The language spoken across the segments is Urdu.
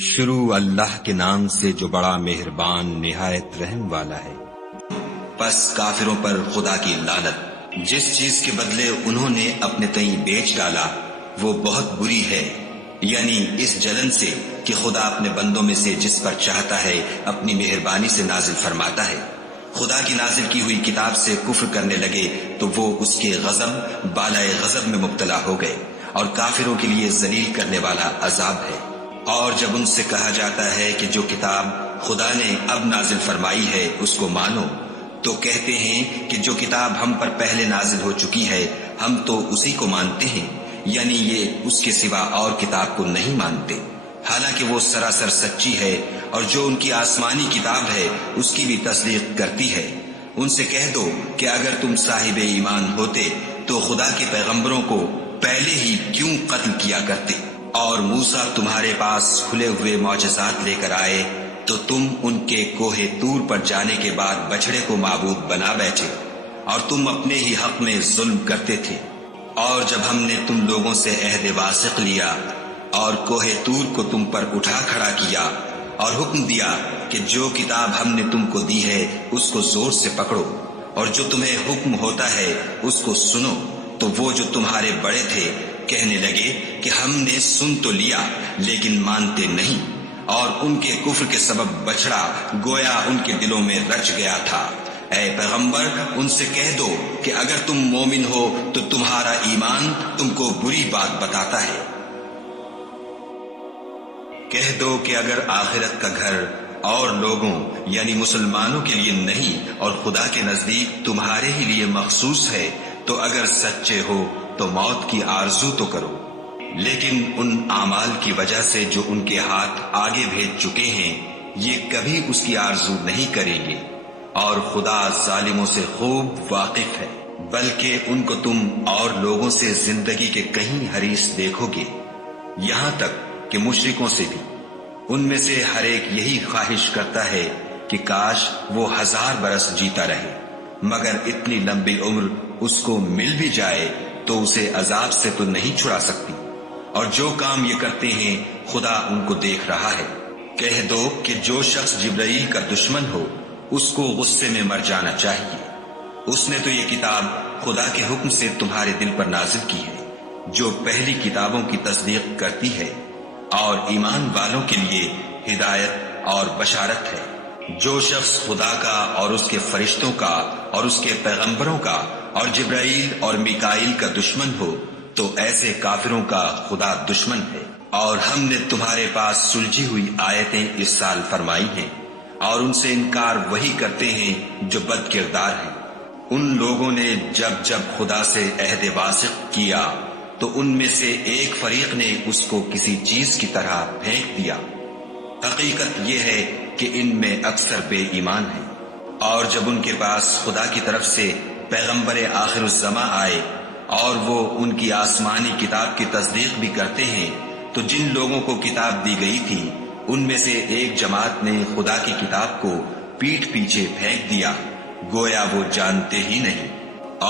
شروع اللہ کے نام سے جو بڑا مہربان نہایت رحم والا ہے۔ پس کافروں پر خدا کی لعنت، جس چیز کے بدلے انہوں نے اپنے تئیں بیچ ڈالا وہ بہت بری ہے، یعنی اس جلن سے کہ خدا اپنے بندوں میں سے جس پر چاہتا ہے اپنی مہربانی سے نازل فرماتا ہے۔ خدا کی نازل کی ہوئی کتاب سے کفر کرنے لگے تو وہ اس کے غضب بالائے غضب میں مبتلا ہو گئے، اور کافروں کے لیے ذلیل کرنے والا عذاب ہے۔ اور جب ان سے کہا جاتا ہے کہ جو کتاب خدا نے اب نازل فرمائی ہے اس کو مانو، تو کہتے ہیں کہ جو کتاب ہم پر پہلے نازل ہو چکی ہے ہم تو اسی کو مانتے ہیں، یعنی یہ اس کے سوا اور کتاب کو نہیں مانتے، حالانکہ وہ سراسر سچی ہے، اور جو ان کی آسمانی کتاب ہے اس کی بھی تصدیق کرتی ہے۔ ان سے کہہ دو کہ اگر تم صاحب ایمان ہوتے تو خدا کے پیغمبروں کو پہلے ہی کیوں قتل کیا کرتے، اور موسیٰ تمہارے پاس کھلے ہوئے معجزات لے کر آئے تو تم ان کے کوہ طور پر جانے کے بعد بچڑے کو معبود بنا بیٹھے، اور تم اپنے ہی حق میں ظلم کرتے تھے۔ اور جب ہم نے تم لوگوں سے عہد واثق لیا اور کوہ طور کو تم پر اٹھا کھڑا کیا اور حکم دیا کہ جو کتاب ہم نے تم کو دی ہے اس کو زور سے پکڑو، اور جو تمہیں حکم ہوتا ہے اس کو سنو، تو وہ جو تمہارے بڑے تھے کہنے لگے کہ ہم نے سن تو لیا لیکن مانتے نہیں، اور ان کے کفر کے سبب بچڑا گویا ان کے دلوں میں رچ گیا تھا۔ اے پیغمبر ان سے کہہ دو کہ اگر تم مومن ہو تو تمہارا ایمان تم کو بری بات بتاتا ہے۔ کہہ دو کہ اگر آخرت کا گھر اور لوگوں یعنی مسلمانوں کے لیے نہیں اور خدا کے نزدیک تمہارے ہی لیے مخصوص ہے تو اگر سچے ہو تو موت کی آرزو تو کرو، لیکن ان اعمال کی وجہ سے جو ان کے ہاتھ آگے بھیج چکے ہیں یہ کبھی اس کی آرزو نہیں کریں گے، اور خدا ظالموں سے خوب واقف ہے۔ بلکہ ان کو تم اور لوگوں سے زندگی کے کہیں حریص دیکھو گے، یہاں تک کہ مشرکوں سے بھی۔ ان میں سے ہر ایک یہی خواہش کرتا ہے کہ کاش وہ 1000 برس جیتا رہے، مگر اتنی لمبی عمر اس کو مل بھی جائے تو اسے عذاب سے تو نہیں چھڑا سکتی، اور جو کام یہ کرتے ہیں خدا ان کو دیکھ رہا ہے۔ کہہ دو کہ جو شخص جبرائیل کا دشمن ہو اس کو غصے میں مر جانا چاہیے، اس نے تو یہ کتاب خدا کے حکم سے تمہارے دل پر نازل کی ہے، جو پہلی کتابوں کی تصدیق کرتی ہے، اور ایمان والوں کے لیے ہدایت اور بشارت ہے۔ جو شخص خدا کا اور اس کے فرشتوں کا اور اس کے پیغمبروں کا اور جبرائیل اور میکائیل کا دشمن ہو تو ایسے کافروں کا خدا دشمن ہے۔ اور ہم نے تمہارے پاس سلجھی ہوئی آیتیں اس سال فرمائی ہیں، اور ان سے انکار وہی کرتے ہیں جو بد کردار ہیں۔ ان لوگوں نے جب جب خدا سے عہد واثق کیا تو ان میں سے ایک فریق نے اس کو کسی چیز کی طرح پھینک دیا۔ حقیقت یہ ہے کہ ان میں اکثر بے ایمان ہیں۔ اور جب ان کے پاس خدا کی طرف سے پیغمبر آخر الزماں آئے اور وہ ان کی آسمانی کتاب کی تصدیق بھی کرتے ہیں تو جن لوگوں کو کتاب دی گئی تھی ان میں سے ایک جماعت نے خدا کی کتاب کو پیٹھ پیچھے پھینک دیا، گویا وہ جانتے ہی نہیں،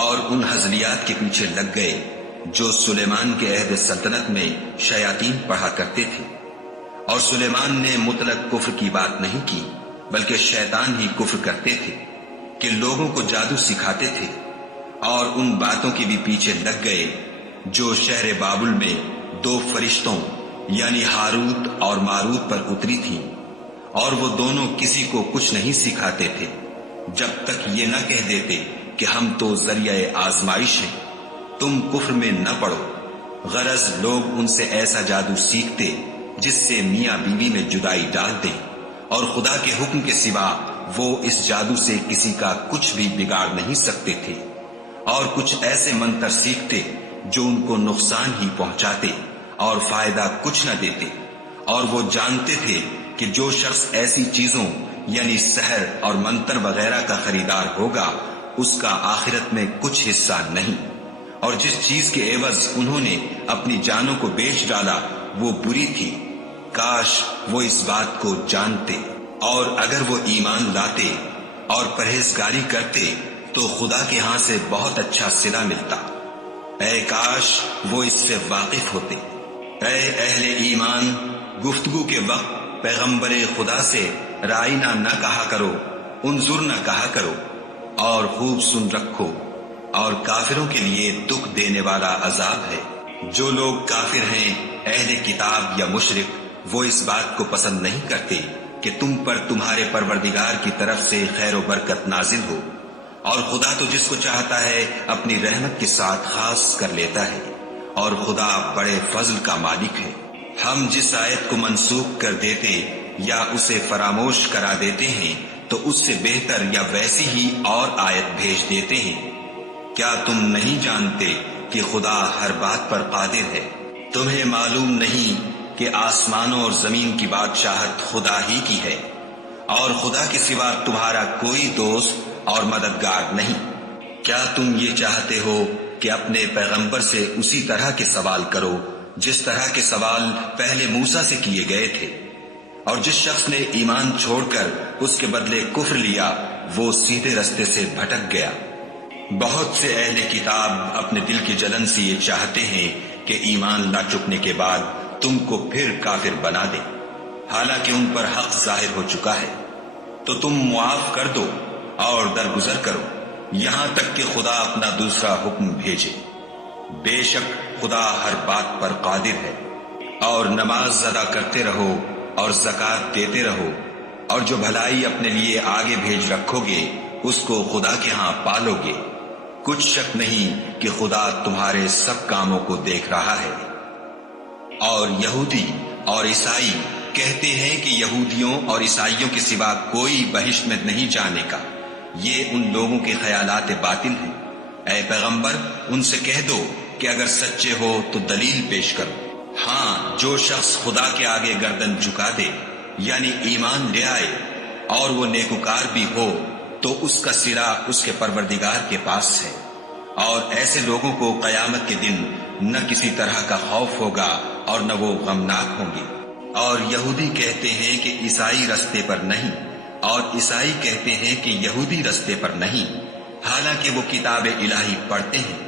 اور ان ہزلیات کے پیچھے لگ گئے جو سلیمان کے عہد سلطنت میں شیاطین پڑھا کرتے تھے۔ اور سلیمان نے مطلق کفر کی بات نہیں کی بلکہ شیطان ہی کفر کرتے تھے کہ لوگوں کو جادو سکھاتے تھے، اور ان باتوں کے بھی پیچھے لگ گئے جو شہر بابل میں 2 فرشتوں یعنی ہاروت اور ماروت پر اتری تھیں، اور وہ دونوں کسی کو کچھ نہیں سکھاتے تھے جب تک یہ نہ کہہ دیتے کہ ہم تو ذریعہ آزمائش ہیں، تم کفر میں نہ پڑو۔ غرض لوگ ان سے ایسا جادو سیکھتے جس سے میاں بیوی میں جدائی ڈال دیں، اور خدا کے حکم کے سوا وہ اس جادو سے کسی کا کچھ بھی بگاڑ نہیں سکتے تھے، اور کچھ ایسے منتر سیکھتے جو ان کو نقصان ہی پہنچاتے اور فائدہ کچھ نہ دیتے، اور وہ جانتے تھے کہ جو شخص ایسی چیزوں یعنی سحر اور منتر وغیرہ کا خریدار ہوگا اس کا آخرت میں کچھ حصہ نہیں، اور جس چیز کے عوض انہوں نے اپنی جانوں کو بیچ ڈالا وہ بری تھی، کاش وہ اس بات کو جانتے، اور اگر وہ ایمان لاتے اور پرہیزگاری کرتے تو خدا کے ہاں سے بہت اچھا صلہ ملتا۔ اے کاش وہ اس سے واقف ہوتے۔ اے اہل ایمان، گفتگو کے وقت پیغمبر خدا سے رائنا نہ کہا کرو، انظر نہ کہا کرو، اور خوب سن رکھو، اور کافروں کے لیے دکھ دینے والا عذاب ہے۔ جو لوگ کافر ہیں، اہل کتاب یا مشرک، وہ اس بات کو پسند نہیں کرتے کہ تم پر تمہارے پروردگار کی طرف سے خیر و برکت نازل ہو، اور خدا تو جس کو چاہتا ہے اپنی رحمت کے ساتھ خاص کر لیتا ہے، اور خدا بڑے فضل کا مالک ہے۔ ہم جس آیت کو منسوخ کر دیتے یا اسے فراموش کرا دیتے ہیں تو اس سے بہتر یا ویسی ہی اور آیت بھیج دیتے ہیں۔ کیا تم نہیں جانتے کہ خدا ہر بات پر قادر ہے؟ تمہیں معلوم نہیں کہ آسمانوں اور زمین کی بادشاہت خدا ہی کی ہے، اور خدا کے سوا تمہارا کوئی دوست اور مددگار نہیں۔ کیا تم یہ چاہتے ہو کہ اپنے پیغمبر سے اسی طرح کے سوال کرو جس طرح کے سوال پہلے موسیٰ سے کیے گئے تھے؟ اور جس شخص نے ایمان چھوڑ کر اس کے بدلے کفر لیا، وہ سیدھے رستے سے بھٹک گیا۔ بہت سے اہل کتاب اپنے دل کی جلن سے یہ چاہتے ہیں کہ ایمان لا چکنے کے بعد تم کو پھر کافر بنا دیں، حالانکہ ان پر حق ظاہر ہو چکا ہے۔ تو تم معاف کر دو اور درگزر کرو یہاں تک کہ خدا اپنا دوسرا حکم بھیجے۔ بے شک خدا ہر بات پر قادر ہے۔ اور نماز ادا کرتے رہو اور زکوٰۃ دیتے رہو، اور جو بھلائی اپنے لیے آگے بھیج رکھو گے اس کو خدا کے ہاں پالو گے۔ کچھ شک نہیں کہ خدا تمہارے سب کاموں کو دیکھ رہا ہے۔ اور یہودی اور عیسائی کہتے ہیں کہ یہودیوں اور عیسائیوں کے سوا کوئی بہشت میں نہیں جانے کا۔ یہ ان لوگوں کے خیالات باطل ہیں۔ اے پیغمبر، ان سے کہہ دو کہ اگر سچے ہو تو دلیل پیش کرو۔ ہاں، جو شخص خدا کے آگے گردن جھکا دے، یعنی ایمان لے آئے، اور وہ نیکوکار بھی ہو، تو اس کا صلہ اس کے پروردگار کے پاس ہے۔ اور ایسے لوگوں کو قیامت کے دن نہ کسی طرح کا خوف ہوگا اور نہ وہ غمناک ہوں گے۔ اور یہودی کہتے ہیں کہ عیسائی رستے پر نہیں، اور عیسائی کہتے ہیں کہ یہودی رستے پر نہیں، حالانکہ وہ کتاب الہی پڑھتے ہیں۔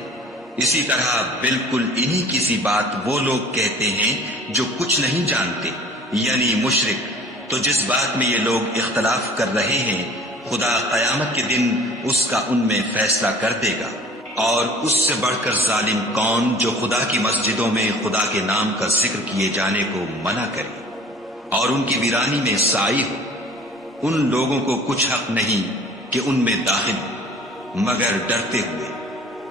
اسی طرح بالکل انہی کی سی بات وہ لوگ کہتے ہیں جو کچھ نہیں جانتے، یعنی مشرک۔ تو جس بات میں یہ لوگ اختلاف کر رہے ہیں، خدا قیامت کے دن اس کا ان میں فیصلہ کر دے گا۔ اور اس سے بڑھ کر ظالم کون جو خدا کی مسجدوں میں خدا کے نام کا ذکر کیے جانے کو منع کرے اور ان کی ویرانی میں سعی ہو؟ ان لوگوں کو کچھ حق نہیں کہ ان میں داخل ہو مگر ڈرتے ہوئے۔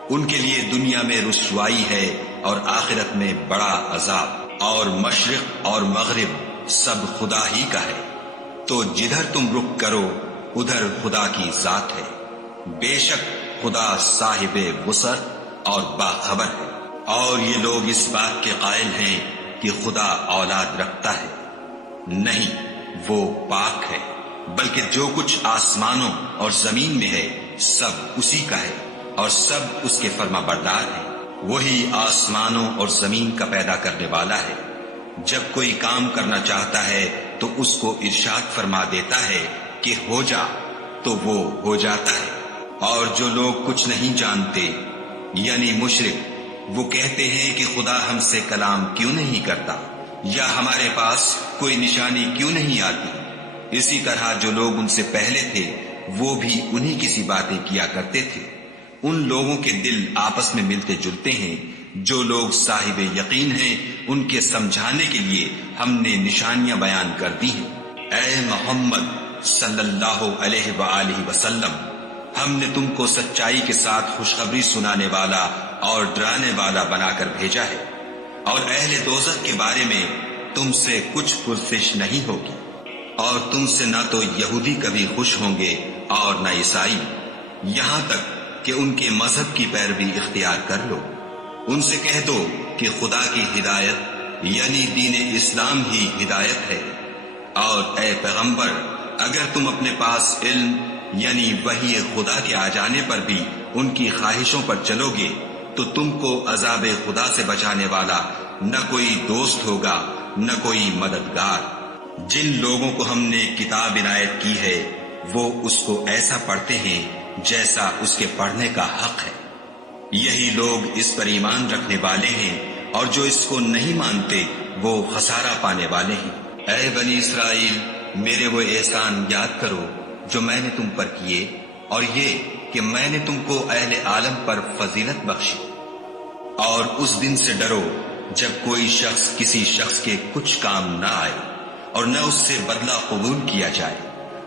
ان کے لیے دنیا میں رسوائی ہے اور آخرت میں بڑا عذاب۔ اور مشرق اور مغرب سب خدا ہی کا ہے، تو جدھر تم رخ کرو ادھر خدا کی ذات ہے۔ بے شک خدا صاحب وسعت اور باخبر ہے۔ اور یہ لوگ اس بات کے قائل ہیں کہ خدا اولاد رکھتا ہے۔ نہیں، وہ پاک ہے، بلکہ جو کچھ آسمانوں اور زمین میں ہے سب اسی کا ہے، اور سب اس کے فرما بردار ہیں۔ وہی آسمانوں اور زمین کا پیدا کرنے والا ہے۔ جب کوئی کام کرنا چاہتا ہے تو اس کو ارشاد فرما دیتا ہے کہ ہو جا، تو وہ ہو جاتا ہے۔ اور جو لوگ کچھ نہیں جانتے، یعنی مشرک، وہ کہتے ہیں کہ خدا ہم سے کلام کیوں نہیں کرتا، یا ہمارے پاس کوئی نشانی کیوں نہیں آتی۔ اسی طرح جو لوگ ان سے پہلے تھے وہ بھی انہی کی سی باتیں کیا کرتے تھے۔ ان لوگوں کے دل آپس میں ملتے جلتے ہیں۔ جو لوگ صاحب یقین ہیں ان کے سمجھانے کے لیے ہم نے نشانیاں بیان کر دی ہیں۔ اے محمد صلی اللہ علیہ وآلہ وسلم، ہم نے تم کو سچائی کے ساتھ خوشخبری سنانے والا اور ڈرانے والا بنا کر بھیجا ہے، اور اہل دوزخ کے بارے میں تم سے کچھ پرسش نہیں ہوگی، اور تم سے نہ تو یہودی کبھی خوش ہوں گے اور نہ عیسائی، یہاں تک کہ ان کے مذہب کی پیروی اختیار کر لو۔ ان سے کہہ دو کہ خدا کی ہدایت یعنی دین اسلام ہی ہدایت ہے۔ اور اے پیغمبر، اگر تم اپنے پاس علم یعنی وحی خدا کے آ جانے پر بھی ان کی خواہشوں پر چلو گے تو تم کو عذاب خدا سے بچانے والا نہ کوئی دوست ہوگا نہ کوئی مددگار۔ جن لوگوں کو ہم نے کتاب عنایت کی ہے وہ اس کو ایسا پڑھتے ہیں جیسا اس کے پڑھنے کا حق ہے۔ یہی لوگ اس پر ایمان رکھنے والے ہیں، اور جو اس کو نہیں مانتے وہ خسارہ پانے والے ہیں۔ اے بنی اسرائیل، میرے وہ احسان یاد کرو جو میں نے تم پر کیے، اور یہ کہ میں نے تم کو اہل عالم پر فضیلت بخشی۔ اور اس دن سے ڈرو جب کوئی شخص کسی شخص کے کچھ کام نہ آئے، اور نہ اس سے بدلہ قبول کیا جائے،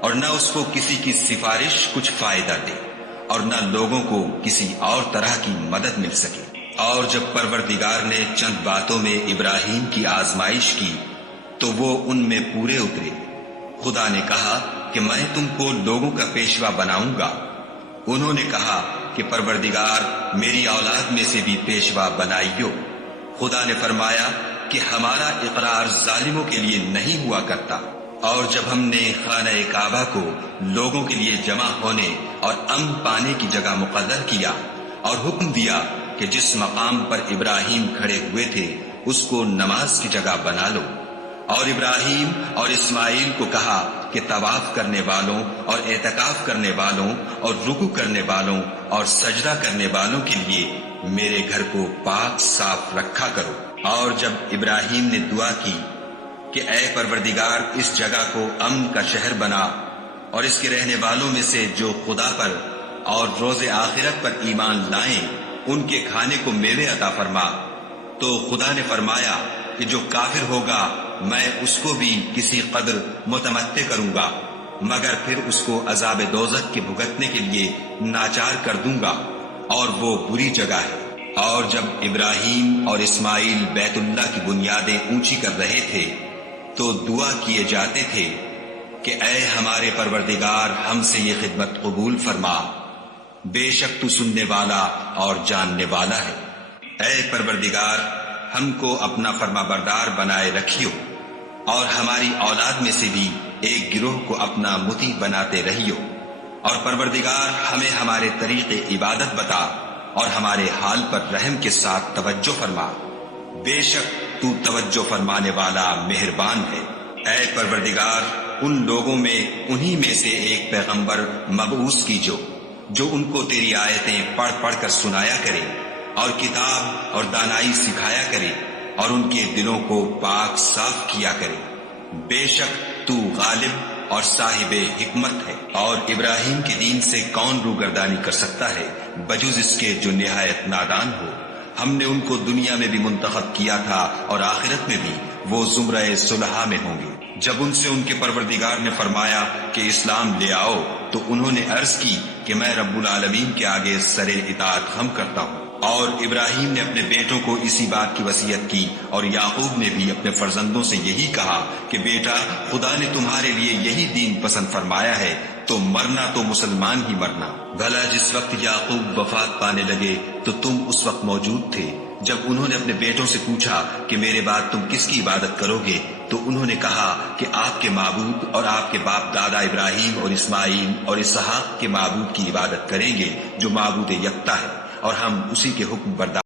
اور نہ اس کو کسی کی سفارش کچھ فائدہ دے، اور نہ لوگوں کو کسی اور طرح کی مدد مل سکے۔ اور جب پروردگار نے چند باتوں میں ابراہیم کی آزمائش کی تو وہ ان میں پورے اترے۔ خدا نے کہا کہ میں تم کو لوگوں کا پیشوا بناؤں گا۔ انہوں نے کہا کہ پروردگار میری اولاد میں سے بھی پیشوا بنائیو۔ خدا نے فرمایا کہ ہمارا اقرار ظالموں کے لیے نہیں ہوا کرتا۔ اور جب ہم نے خانہ کعبہ کو لوگوں کے لیے جمع ہونے اور امن پانے کی جگہ مقرر کیا اور حکم دیا کہ جس مقام پر ابراہیم کھڑے ہوئے تھے اس کو نماز کی جگہ بنا لو، اور ابراہیم اور اسماعیل کو کہا کہ طواف کرنے والوں اور اعتکاف کرنے والوں اور رکوع کرنے والوں اور سجدہ کرنے والوں کے لیے میرے گھر کو پاک صاف رکھا کرو۔ اور جب ابراہیم نے دعا کی کہ اے پروردگار اس جگہ کو امن کا شہر بنا، اور اس کے رہنے والوں میں سے جو خدا پر اور روز آخرت پر ایمان لائیں ان کے کھانے کو میوے عطا فرما، تو خدا نے فرمایا کہ جو کافر ہوگا میں اس کو بھی کسی قدر متمتع کروں گا، مگر پھر اس کو عذاب دوزخ کے بھگتنے کے لیے ناچار کر دوں گا، اور وہ بری جگہ ہے۔ اور جب ابراہیم اور اسماعیل بیت اللہ کی بنیادیں اونچی کر رہے تھے تو دعا کیے جاتے تھے کہ اے ہمارے پروردگار ہم سے یہ خدمت قبول فرما، بے شک تو سننے والا اور جاننے والا ہے۔ اے پروردگار ہم کو اپنا فرما بردار بنائے رکھیو، اور ہماری اولاد میں سے بھی ایک گروہ کو اپنا مطیع بناتے رہیو، اور پروردگار ہمیں ہمارے طریق عبادت بتا اور ہمارے حال پر رحم کے ساتھ توجہ فرما، بے شک تو توجہ فرمانے والا مہربان ہے۔ اے پروردگار ان لوگوں میں انہی میں سے ایک پیغمبر مبعوث کیجو جو ان کو تیری آیتیں پڑھ پڑھ کر سنایا کرے اور کتاب اور دانائی سکھایا کرے اور ان کے دلوں کو پاک صاف کیا کرے، بے شک تو غالب اور صاحب حکمت ہے۔ اور ابراہیم کے دین سے کون روگردانی کر سکتا ہے بجز اس کے جو نہایت نادان ہو۔ ہم نے ان کو دنیا میں بھی منتخب کیا تھا اور آخرت میں بھی وہ زمرہ صلحاء میں ہوں گے۔ جب ان سے ان کے پروردگار نے فرمایا کہ اسلام لے آؤ تو انہوں نے عرض کی کہ میں رب العالمین کے آگے سر اطاعت خم کرتا ہوں۔ اور ابراہیم نے اپنے بیٹوں کو اسی بات کی وصیت کی، اور یعقوب نے بھی اپنے فرزندوں سے یہی کہا کہ بیٹا خدا نے تمہارے لیے یہی دین پسند فرمایا ہے تو مرنا تو مسلمان ہی مرنا۔ بھلا جس وقت یعقوب وفات پانے لگے تو تم اس وقت موجود تھے جب انہوں نے اپنے بیٹوں سے پوچھا کہ میرے بعد تم کس کی عبادت کرو گے، تو انہوں نے کہا کہ آپ کے معبود اور آپ کے باپ دادا ابراہیم اور اسماعیل اور اسحاق کے معبود کی عبادت کریں گے جو معبود یکتا ہے، اور ہم اسی کے حکم بردار